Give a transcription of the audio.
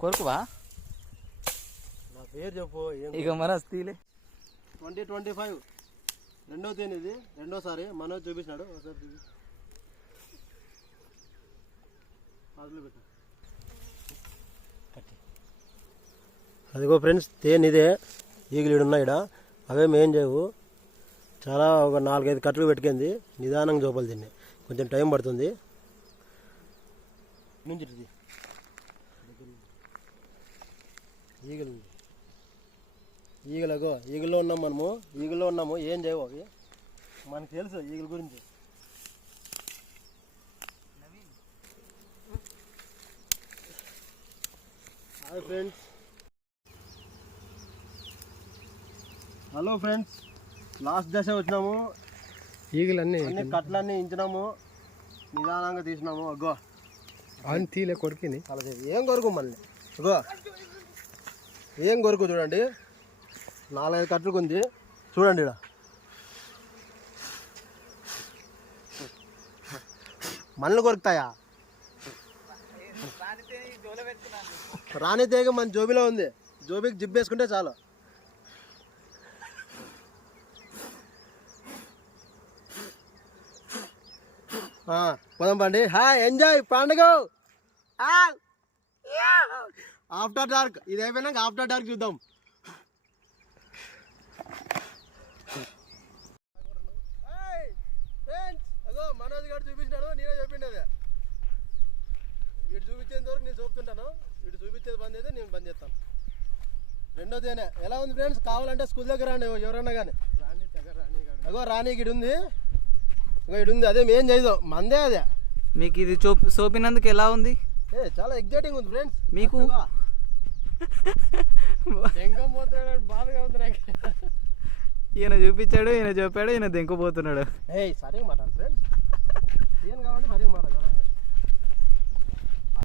కొరుకువా నా పేరు చెప్పు. ఇక మన తీలే 2025 రెండో తేదీ ఇది, రెండోసారి మనోజ్ చూపించినాడు. ఒకసారి చూపి అదిగో ఫ్రెండ్స్, తేనె ఇదే. ఈగలు ఉన్నాయి ఇక్కడ, అవే మెయిన్ చేయవు. చాలా ఒక 4-5 కట్టలు పెట్టుకుంది. నిదానంగా చూపాలి దీన్ని, కొంచెం టైం పడుతుంది. నుంచి ఈగలు ఈగలగో ఈగల్లో ఉన్నాం మనము, ఈగల్లో ఉన్నాము. ఏం చేయవు అవి, మనకు తెలుసు ఈగల గురించి. Hi friends, hello friends. Last దశ వచ్చినాము. ఈగలన్నీ అన్ని కట్లన్నీ ఇంచినాము, నిదానంగా తీసినాము. అగ్గో అని తీలే కొడుకుని అలా ఏం కొరకు మళ్ళీ. అగో ఏం కొరకు చూడండి, 4-5 కట్టలకు ఉంది చూడండి. ఇక్కడ మళ్ళీ కొరుకుతాయా? రాణి తేగ మన జోబిలో ఉంది, జోబికి జిప్ వేసుకుంటే చాలు. పోదాం పండి. హాయ్, ఎంజాయ్ పండుగ. ఆఫ్టర్ డార్క్ ఇది అయిపోయినాక ఆఫ్టర్ డార్క్ చూద్దాం. మనోజ్ గారు చూపించినాడు, నేనే చెప్పిండేది. వీడు చూపించేంత వరకు నేను చూపుతుంటాను, వీడు చూపించేది బంద్ అయితే నేను బంద్ చేస్తాను. రెండో తేనే ఎలా ఉంది ఫ్రెండ్స్? కావాలంటే స్కూల్ దగ్గర రండి ఎవరన్నా కానీ. అగో రాణి గిడి ఉంది, అగో ఇడు ఉంది. అదే ఏం చేయదు, మందే అదే. మీకు ఇది సోపినందుకు ఎలా ఉంది? చాలా ఎగ్జైటింగ్ ఉంది ఫ్రెండ్స్. మీకు బాధగా ఉంది నాకు. ఈయన చూపించాడు, ఈయన చెప్పాడు, ఈయన దెంకపోతున్నాడు. సరిగా మాట్లాడు ఫ్రెండ్స్, ఏం కావాలంటే సరిగా మాట్లాడు.